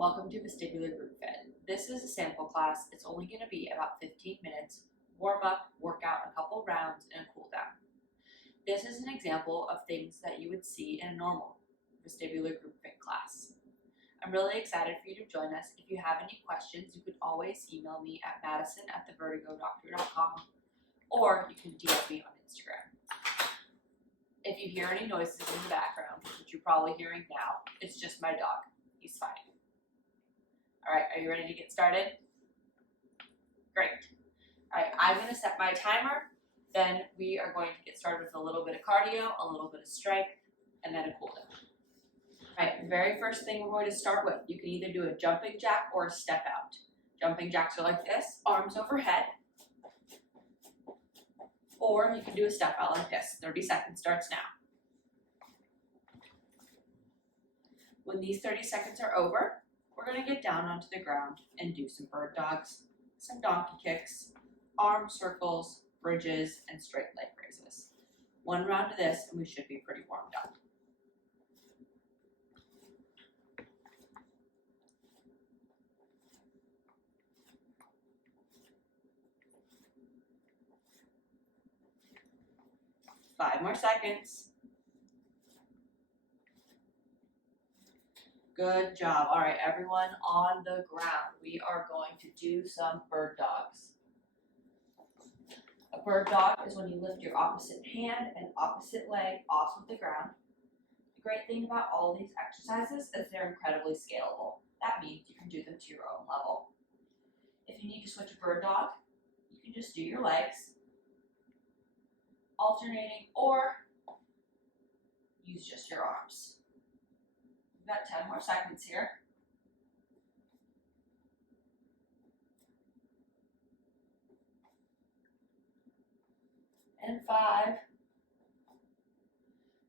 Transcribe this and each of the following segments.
Welcome to Vestibular Group Fit. This is a sample class. It's only going to be about 15 minutes, warm up, workout, a couple rounds, and a cool down. This is an example of things that you would see in a normal Vestibular Group Fit class. I'm really excited for you to join us. If you have any questions, you can always email me at madison@thevertigodoctor.com or you can DM me on Instagram. If you hear any noises in the background, which you're probably hearing now, it's just my dog. He's fine. All right, are you ready to get started? Great. All right, I'm gonna set my timer, then we are going to get started with a little bit of cardio, a little bit of strength, and then a cool down. All right, the very first thing we're going to start with, you can either do a jumping jack or a step out. Jumping jacks are like this, arms overhead, or you can do a step out like this. 30 seconds starts now. When these 30 seconds are over, we're going to get down onto the ground and do some bird dogs, some donkey kicks, arm circles, bridges, and straight leg raises. One round of this and we should be pretty warmed up. Five more seconds. Good job. All right, everyone on the ground. We are going to do some bird dogs. A bird dog is when you lift your opposite hand and opposite leg off of the ground. The great thing about all these exercises is they're incredibly scalable. That means you can do them to your own level. If you need to switch a bird dog, you can just do your legs, alternating, or use just your arms. We've got 10 more seconds here. And 5.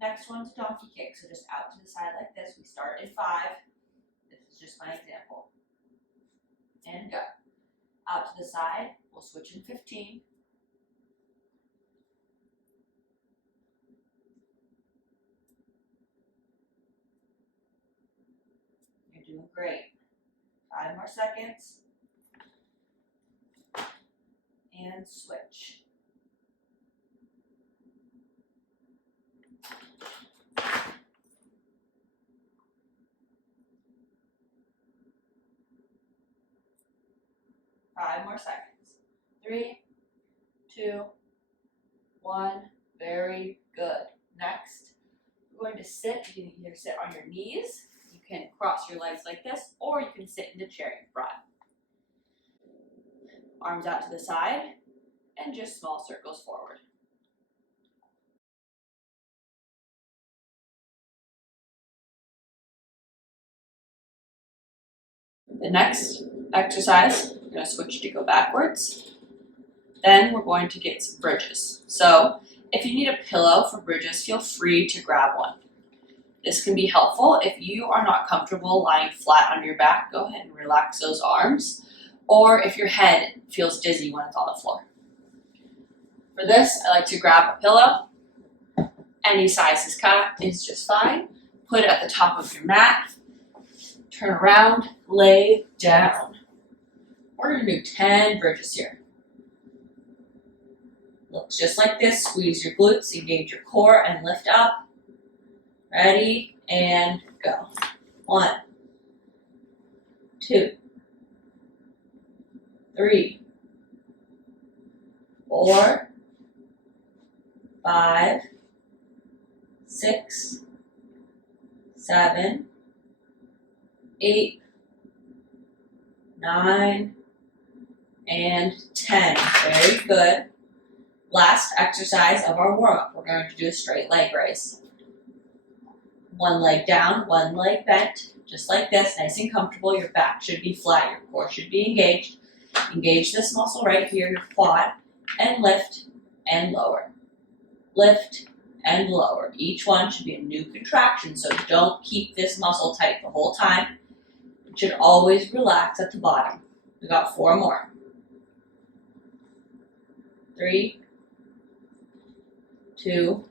Next one's donkey kick, so just out to the side like this. We start in 5. This is just my example. And go. Out to the side, we'll switch in 15. You're doing great. 5 more seconds. And switch. Five more seconds. 3, 2, 1. Very good. Next, we're going to sit. You can either sit on your knees, you can cross your legs like this, or you can sit in the chair in front. Arms out to the side, and just small circles forward. The next exercise, we're going to switch to go backwards. Then we're going to get some bridges. So if you need a pillow for bridges, feel free to grab one. This can be helpful. If you are not comfortable lying flat on your back, go ahead and relax those arms. Or if your head feels dizzy when it's on the floor. For this, I like to grab a pillow. Any size is just fine. Put it at the top of your mat. Turn around, lay down. We're going to do 10 bridges here. Looks just like this. Squeeze your glutes, engage your core, and lift up. Ready, and go. 1, 2, 3, 4, 5, 6, 7, 8, 9, and 10. Very good. Last exercise of our warm-up. We're going to do a straight leg raise. One leg down, one leg bent, just like this, nice and comfortable. Your back should be flat, your core should be engaged. Engage this muscle right here, your quad, and lift and lower. Lift and lower. Each one should be a new contraction, so don't keep this muscle tight the whole time. It should always relax at the bottom. We got 4 more. 3, 2,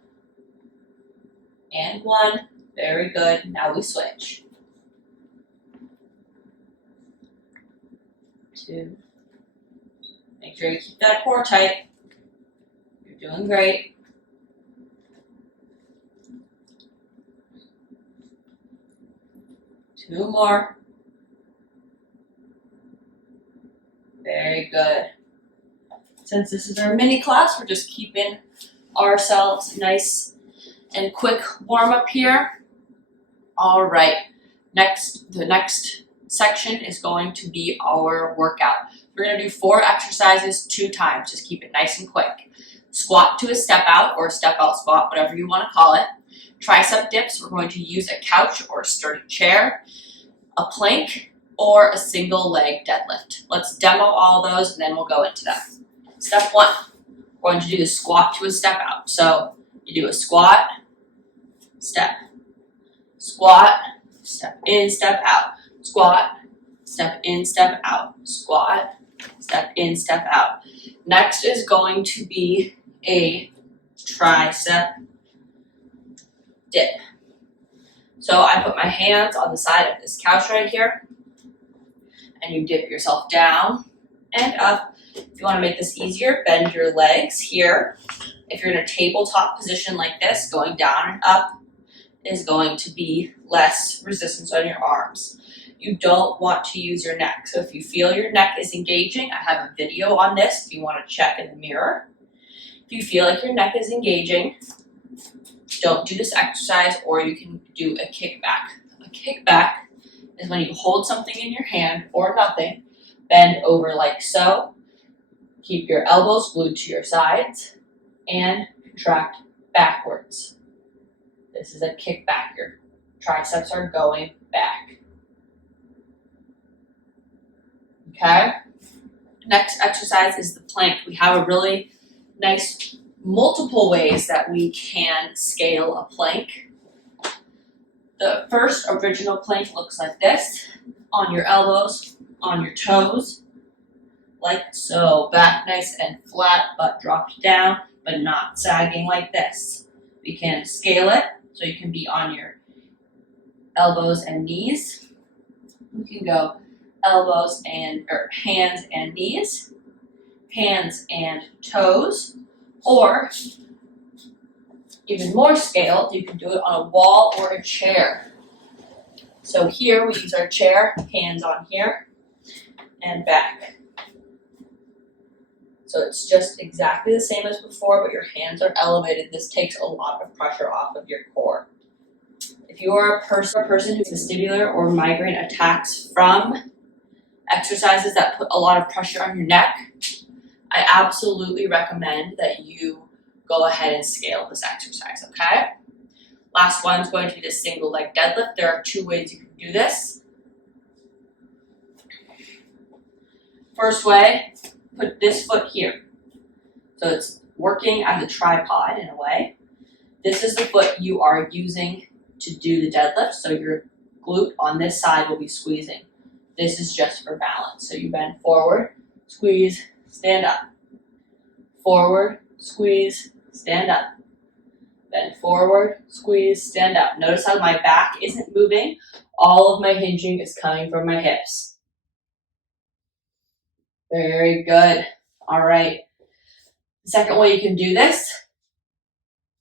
and 1. Very good. Now we switch. 2. Make sure you keep that core tight. You're doing great. 2 more. Very good. Since this is our mini class, we're just keeping ourselves nice and quick warm up here. All right, the next section is going to be our workout. We're gonna do 4 exercises 2 times, just keep it nice and quick. Squat to a step out or a step out squat, whatever you wanna call it. Tricep dips, we're going to use a couch or a sturdy chair, a plank, or a single leg deadlift. Let's demo all of those and then we'll go into them. Step 1, we're going to do the squat to a step out. So you do a squat, step in, step out, squat, step in, step out, squat, step in, step out. Next is going to be a tricep dip. So I put my hands on the side of this couch right here, and you dip yourself down and up. If you want to make this easier, bend your legs here. If you're in a tabletop position like this, going down and up is going to be less resistance on your arms. You don't want to use your neck. So if you feel your neck is engaging, I have a video on this if you want to check in the mirror. If you feel like your neck is engaging, don't do this exercise, or you can do a kickback. A kickback is when you hold something in your hand or nothing, bend over like so, keep your elbows glued to your sides, and contract backwards. This is a kickback. Your triceps are going back. Okay? Next exercise is the plank. We have a really nice multiple ways that we can scale a plank. The first original plank looks like this, on your elbows, on your toes, like so. Back nice and flat, butt dropped down, but not sagging like this. We can scale it, so you can be on your elbows and knees. We can go elbows or hands and knees, hands and toes, or even more scaled, you can do it on a wall or a chair. So here we use our chair, hands on here, and back. So it's just exactly the same as before, but your hands are elevated. This takes a lot of pressure off of your core. If you are a person who has vestibular or migraine attacks from exercises that put a lot of pressure on your neck, I absolutely recommend that you go ahead and scale this exercise, okay? Last one is going to be the single leg deadlift. There are 2 ways you can do this. First way, put this foot here. So it's working as a tripod in a way. This is the foot you are using to do the deadlift, so your glute on this side will be squeezing. This is just for balance. So you bend forward, squeeze, stand up. Forward, squeeze, stand up. Bend forward, squeeze, stand up. Notice how my back isn't moving. All of my hinging is coming from my hips. Very good. All right. The second way you can do this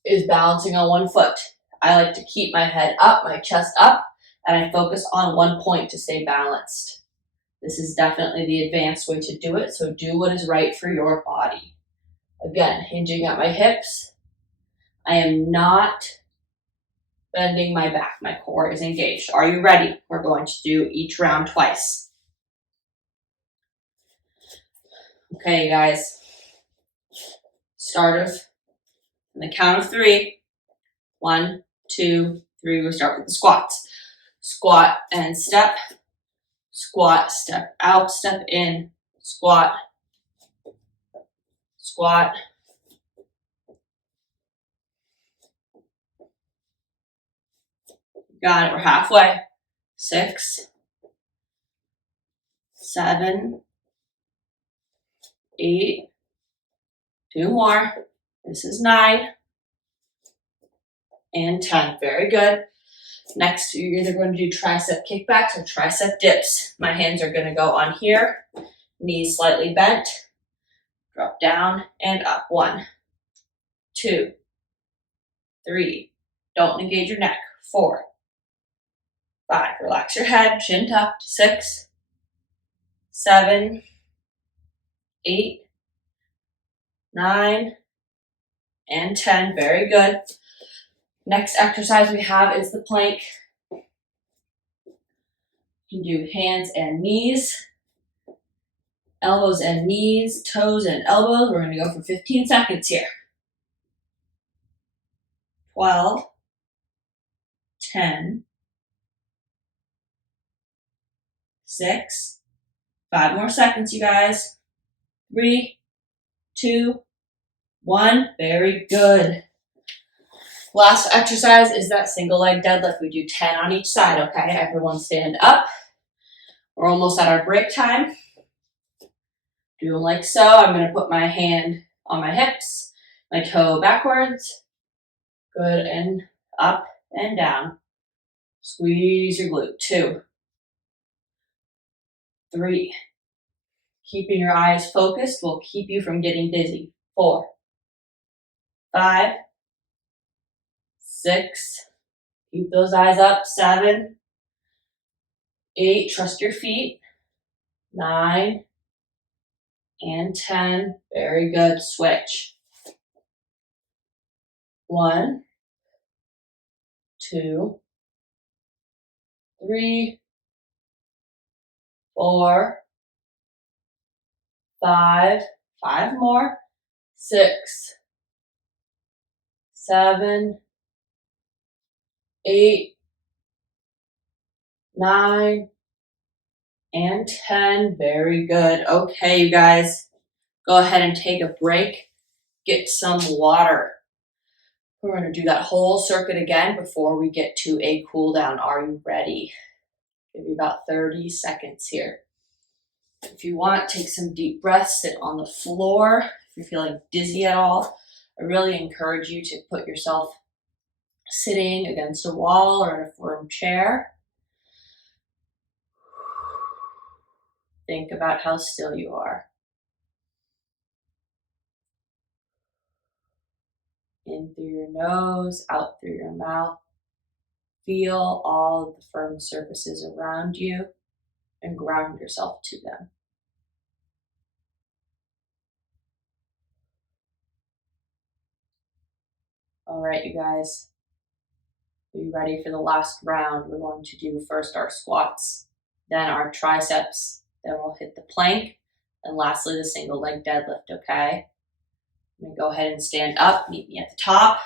is balancing on one foot. I like to keep my head up, my chest up, and I focus on one point to stay balanced. This is definitely the advanced way to do it, so do what is right for your body. Again, hinging at my hips. I am not bending my back. My core is engaged. Are you ready? We're going to do each round twice. Okay, guys. Start of the count of 3. 1, 2, 3. We'll start with the squats. Squat and step. Squat, step out, step in. Squat. Squat. Got it. We're halfway. 6, 7, 8. 2 more. This is 9. And 10. Very good. Next, you're either going to do tricep kickbacks or tricep dips. My hands are going to go on here, Knees slightly bent. Drop down and up. 1, 2, 3. Don't engage your neck. 4, 5. Relax your head, chin tucked. 6, 7, 8, 9, and 10. Very good. Next exercise we have is the plank. You can do hands and knees, elbows and knees, toes and elbows. We're going to go for 15 seconds here. 12, 10, 6, 5 more seconds, you guys. 3, 2, 1. Very good. Last exercise is that single leg deadlift. We do 10 on each side, okay? Everyone stand up. We're almost at our break time. Do them like so. I'm going to put my hand on my hips, my toe backwards. Good, and up and down. Squeeze your glute. 2, 3. Keeping your eyes focused will keep you from getting dizzy. 4, 5, 6. Keep those eyes up. 7, 8. Trust your feet. 9, and 10. Very good. Switch. 1, 2, 3, 4, 5. 5 more. 6, 7, 8, 9, and 10. Very good. Okay, you guys, go ahead and take a break. Get some water. We're going to do that whole circuit again before we get to a cool down. Are you ready? Give you about 30 seconds here. If you want, take some deep breaths, sit on the floor. If you're feeling dizzy at all, I really encourage you to put yourself sitting against a wall or in a firm chair. Think about how still you are. In through your nose, out through your mouth. Feel all of the firm surfaces around you and ground yourself to them. All right, you guys. Are you ready for the last round? We're going to do first our squats, then our triceps, then we'll hit the plank, and lastly the single leg deadlift, okay? I'm gonna go ahead and stand up, meet me at the top.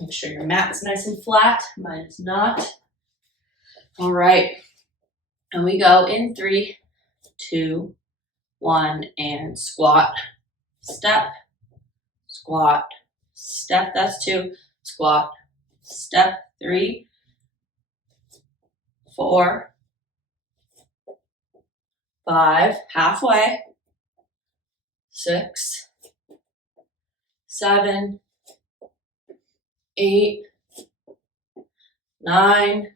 Make sure your mat is nice and flat, mine is not. All right, and we go in 3, 2, 1, and squat, step, squat, step, that's 2, squat, step, 3, 4, 5, halfway, 6, 7, 8, 9,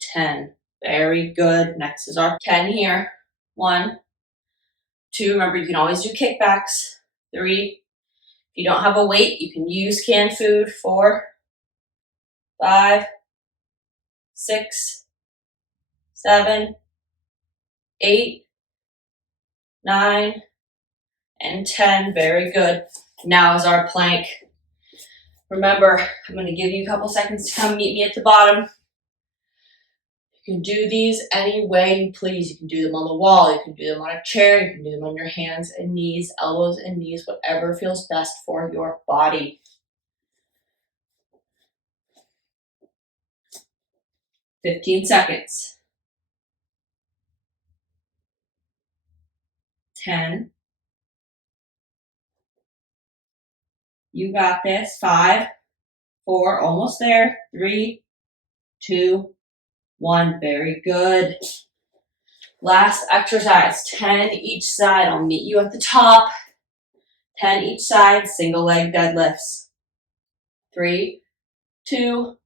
10. Very good. Next is our 10 here. 1, 2, remember you can always do kickbacks. 3, if you don't have a weight, you can use canned food. 4, 5, 6, 7, 8, 9, and 10. Very good. Now is our plank. Remember, I'm going to give you a couple seconds to come meet me at the bottom. You can do these any way you please. You can do them on the wall, you can do them on a chair, you can do them on your hands and knees, elbows and knees, whatever feels best for your body. 15 seconds. 10. You got this. 5, 4, almost there. 3, 2, 1. Very good. Last exercise, 10 each side. I'll meet you at the top. 10 each side, single leg deadlifts. 3, 2,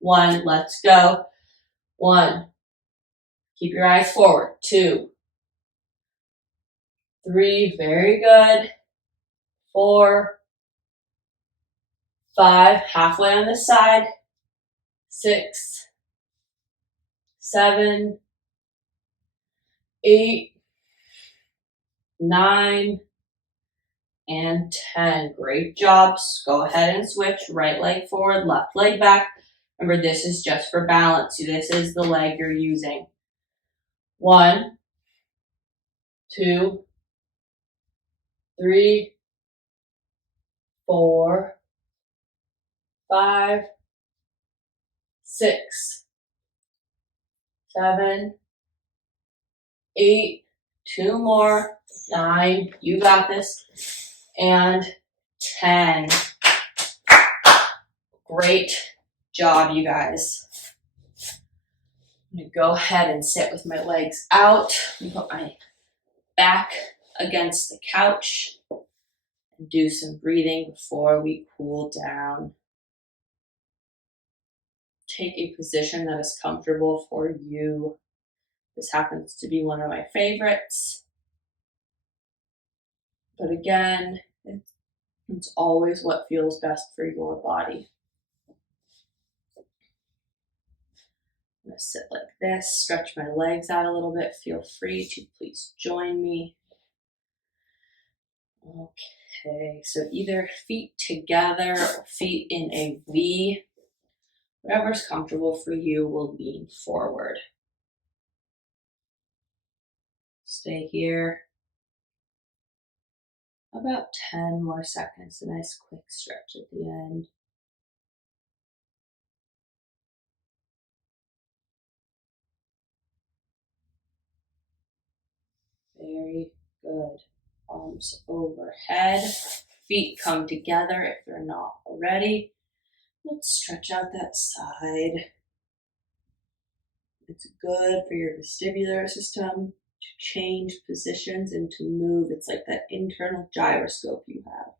1. Let's go. 1. Keep your eyes forward. 2, 3, very good. 4, 5, halfway on this side. 6, 7, 8, 9, and 10. Great job. Go ahead and switch. Right leg forward, left leg back. Remember, this is just for balance. This is the leg you're using. 1, 2, 3, 4, 5, 6, 7, 8, 2 more, 9, you got this, and 10. Great job, you guys. I'm gonna go ahead and sit with my legs out. I'm gonna put my back against the couch and do some breathing before we cool down. Take a position that is comfortable for you. This happens to be one of my favorites. But again, it's always what feels best for your body. I'm gonna sit like this, stretch my legs out a little bit. Feel free to please join me. Okay, so either feet together or feet in a V. Whatever's comfortable for you will lean forward. Stay here. About 10 more seconds, a nice quick stretch at the end. Very good. Arms overhead. Feet come together if they're not already. Let's stretch out that side. It's good for your vestibular system to change positions and to move. It's like that internal gyroscope you have.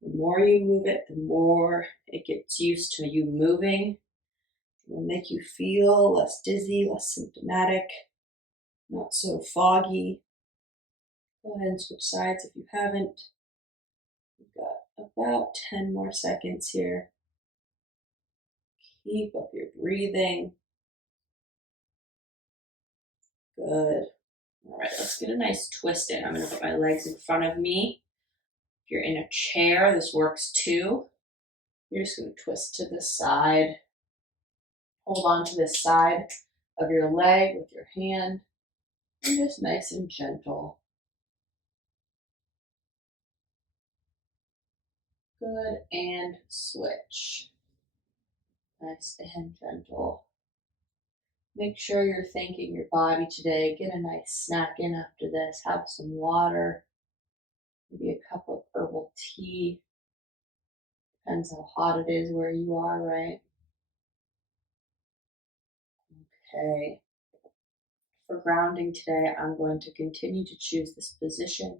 The more you move it, the more it gets used to you moving. It will make you feel less dizzy, less symptomatic, not so foggy. Go ahead and switch sides if you haven't. We've got about 10 more seconds here. Keep up your breathing. Good. All right, let's get a nice twist in. I'm going to put my legs in front of me. If you're in a chair, this works too. You're just going to twist to the side. Hold on to this side of your leg with your hand. And just nice and gentle. Good, and switch. Nice and gentle. Make sure you're thanking your body today. Get a nice snack in after this. Have some water. Maybe a cup of herbal tea. Depends how hot it is where you are, right? Okay. For grounding today, I'm going to continue to choose this position.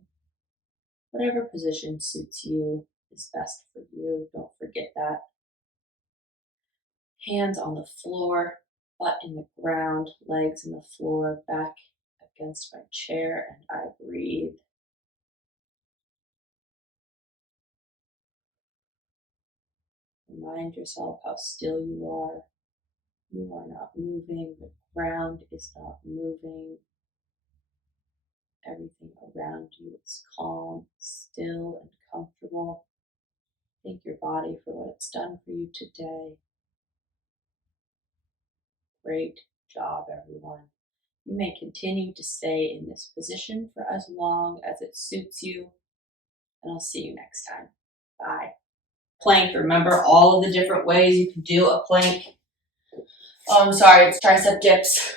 Whatever position suits you is best for you. Don't forget that. Hands on the floor, butt in the ground, legs in the floor, back against my chair, and I breathe. Remind yourself how still you are. You are not moving. The ground is not moving. Everything around you is calm, still, and comfortable. Thank your body for what it's done for you today. Great job, everyone. You may continue to stay in this position for as long as it suits you, and I'll see you next time. Bye. Plank, remember all of the different ways you can do a plank. Oh, I'm sorry, it's tricep dips.